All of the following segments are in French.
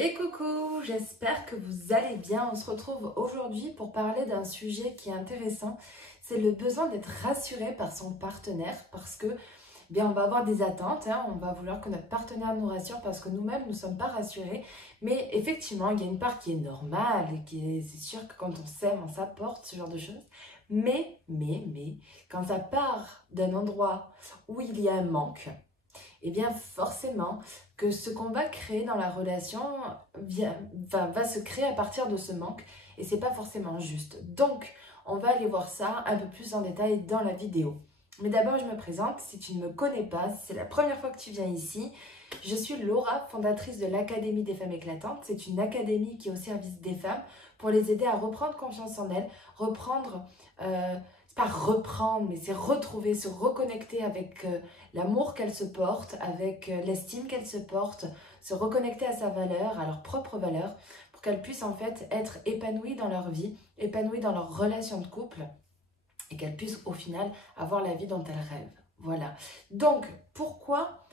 Et coucou, j'espère que vous allez bien. On se retrouve aujourd'hui pour parler d'un sujet qui est intéressant. C'est le besoin d'être rassuré par son partenaire parce que, bien, on va avoir des attentes, on va vouloir que notre partenaire nous rassure parce que nous-mêmes ne sommes pas rassurés. Mais effectivement, il y a une part qui est normale et c'est sûr que quand on s'aime, on s'apporte ce genre de choses. Mais, quand ça part d'un endroit où il y a un manque, et bien forcément que ce qu'on va créer dans la relation va se créer à partir de ce manque et c'est pas forcément juste. Donc, on va aller voir ça un peu plus en détail dans la vidéo. Mais d'abord, je me présente. Si tu ne me connais pas, si c'est la première fois que tu viens ici, je suis Laura, fondatrice de l'Académie des femmes éclatantes. C'est une académie qui est au service des femmes pour les aider à reprendre confiance en elles, c'est pas reprendre, mais c'est retrouver, se reconnecter avec l'amour qu'elles se portent, avec l'estime qu'elles se portent, se reconnecter à sa valeur, à leur propre valeur, pour qu'elles puissent en fait être épanouies dans leur vie, épanouies dans leur relation de couple, et qu'elles puissent au final avoir la vie dont elles rêvent. Voilà. Donc, pourquoi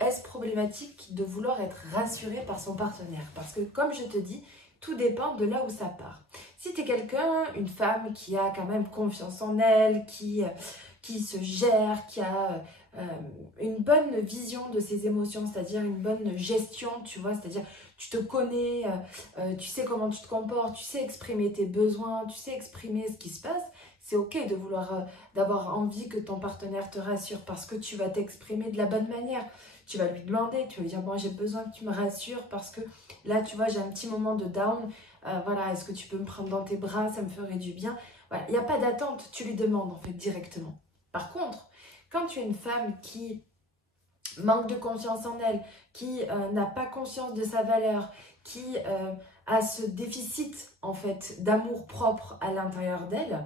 est-ce problématique de vouloir être rassuré par son partenaire? Parce que, comme je te dis, tout dépend de là où ça part. Si tu es quelqu'un, une femme qui a quand même confiance en elle, qui se gère, qui a une bonne vision de ses émotions, c'est-à-dire une bonne gestion, tu vois, c'est-à-dire tu te connais, tu sais comment tu te comportes, tu sais exprimer tes besoins, tu sais exprimer ce qui se passe, c'est ok de vouloir, d'avoir envie que ton partenaire te rassure parce que tu vas t'exprimer de la bonne manière. Tu vas lui demander, tu vas lui dire, moi j'ai besoin que tu me rassures parce que là, tu vois, j'ai un petit moment de down, voilà, est-ce que tu peux me prendre dans tes bras, ça me ferait du bien. Voilà, il n'y a pas d'attente, tu lui demandes en fait directement. Par contre, quand tu es une femme qui manque de confiance en elle, qui n'a pas conscience de sa valeur, qui a ce déficit en fait d'amour propre à l'intérieur d'elle,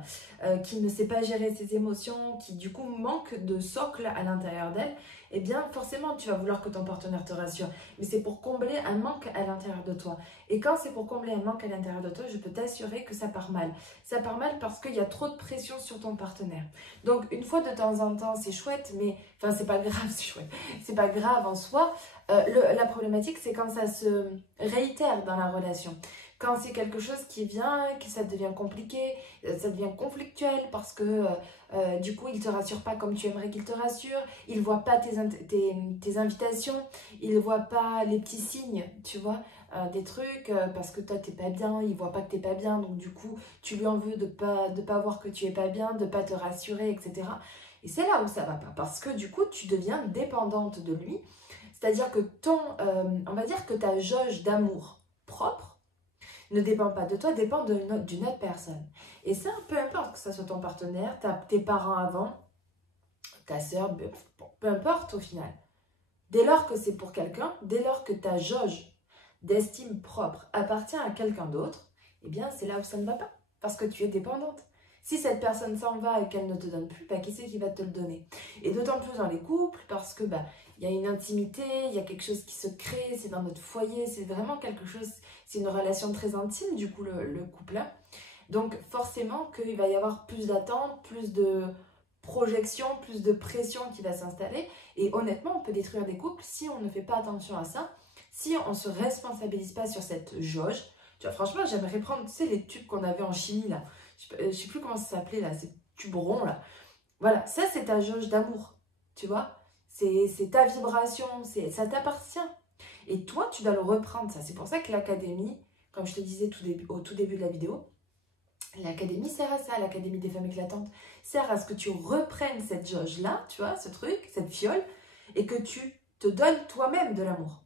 qui ne sait pas gérer ses émotions, qui du coup manque de socle à l'intérieur d'elle, eh bien forcément tu vas vouloir que ton partenaire te rassure. Mais c'est pour combler un manque à l'intérieur de toi. Et quand c'est pour combler un manque à l'intérieur de toi, je peux t'assurer que ça part mal. Ça part mal parce qu'il y a trop de pression sur ton partenaire. Donc une fois de temps en temps, c'est chouette, mais enfin c'est pas grave, c'est chouette. C'est pas grave en soi. La problématique, c'est quand ça se réitère dans la relation. Quand c'est quelque chose qui vient, que ça devient compliqué, ça devient conflictuel parce que du coup, il ne te rassure pas comme tu aimerais qu'il te rassure, il ne voit pas tes invitations, il ne voit pas les petits signes, tu vois, des trucs, parce que toi, tu n'es pas bien, il ne voit pas que tu n'es pas bien, donc du coup, tu lui en veux de pas voir que tu n'es pas bien, de ne pas te rassurer, etc. Et c'est là où ça va pas, parce que du coup, tu deviens dépendante de lui. C'est-à-dire que on va dire que ta jauge d'amour propre ne dépend pas de toi, dépend d'une autre personne. Et ça, peu importe que ce soit ton partenaire, tes parents avant, ta soeur, peu importe au final. Dès lors que c'est pour quelqu'un, dès lors que ta jauge d'estime propre appartient à quelqu'un d'autre, eh bien c'est là où ça ne va pas, parce que tu es dépendante. Si cette personne s'en va et qu'elle ne te donne plus, qui c'est qui va te le donner? Et d'autant plus dans les couples, parce que il y a une intimité, il y a quelque chose qui se crée, c'est dans notre foyer, c'est vraiment quelque chose, c'est une relation très intime du coup le couple-là. Donc forcément qu'il va y avoir plus d'attentes, plus de projection, plus de pression qui va s'installer. Et honnêtement, on peut détruire des couples si on ne fait pas attention à ça, si on ne se responsabilise pas sur cette jauge. Tu vois, franchement, j'aimerais prendre, tu sais, les tubes qu'on avait en chimie, là. Je sais plus comment ça s'appelait, là, ces tubes ronds, là. Voilà, ça, c'est ta jauge d'amour, tu vois. C'est ta vibration, ça t'appartient. Et toi, tu dois le reprendre, ça. C'est pour ça que l'académie, comme je te disais au tout début de la vidéo, l'académie sert à ça, l'Académie des femmes éclatantes, sert à ce que tu reprennes cette jauge-là, tu vois, ce truc, cette fiole, et que tu te donnes toi-même de l'amour.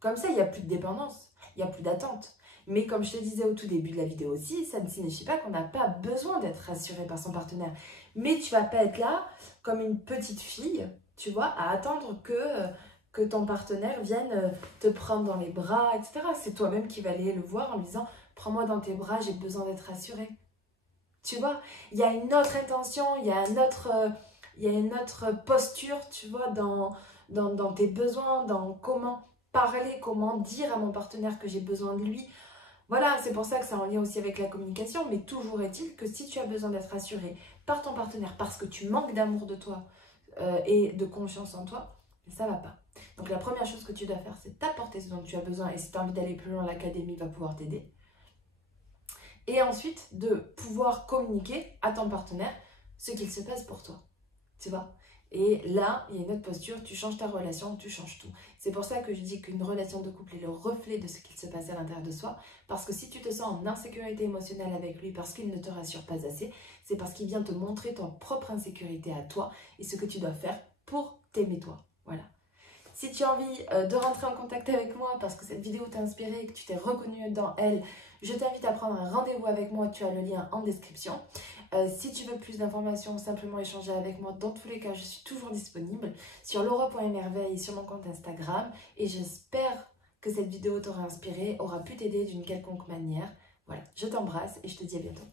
Comme ça, il n'y a plus de dépendance, il n'y a plus d'attente. Mais comme je te disais au tout début de la vidéo aussi, ça ne signifie pas qu'on n'a pas besoin d'être rassuré par son partenaire. Mais tu vas pas être là comme une petite fille, tu vois, à attendre que ton partenaire vienne te prendre dans les bras, etc. C'est toi-même qui vas aller le voir en lui disant « Prends-moi dans tes bras, j'ai besoin d'être rassurée ». Tu vois, il y a une autre intention, il y a une autre posture, tu vois, dans tes besoins, dans comment parler, comment dire à mon partenaire que j'ai besoin de lui. Voilà, c'est pour ça que ça en lien aussi avec la communication, mais toujours est-il que si tu as besoin d'être rassuré par ton partenaire parce que tu manques d'amour de toi et de confiance en toi, ça va pas. Donc la première chose que tu dois faire, c'est t'apporter ce dont tu as besoin. Et si tu as envie d'aller plus loin, l'académie va pouvoir t'aider. Et ensuite, de pouvoir communiquer à ton partenaire ce qu'il se passe pour toi. Tu vois? Et là, il y a une autre posture, tu changes ta relation, tu changes tout. C'est pour ça que je dis qu'une relation de couple est le reflet de ce qu'il se passe à l'intérieur de soi. Parce que si tu te sens en insécurité émotionnelle avec lui parce qu'il ne te rassure pas assez, c'est parce qu'il vient te montrer ton propre insécurité à toi et ce que tu dois faire pour t'aimer toi. Voilà. Si tu as envie de rentrer en contact avec moi parce que cette vidéo t'a inspiré et que tu t'es reconnu dans elle, je t'invite à prendre un rendez-vous avec moi, tu as le lien en description. Si tu veux plus d'informations, simplement échanger avec moi, dans tous les cas, je suis toujours disponible sur laura.emerveille et sur mon compte Instagram. Et j'espère que cette vidéo t'aura inspiré, aura pu t'aider d'une quelconque manière. Voilà, je t'embrasse et je te dis à bientôt.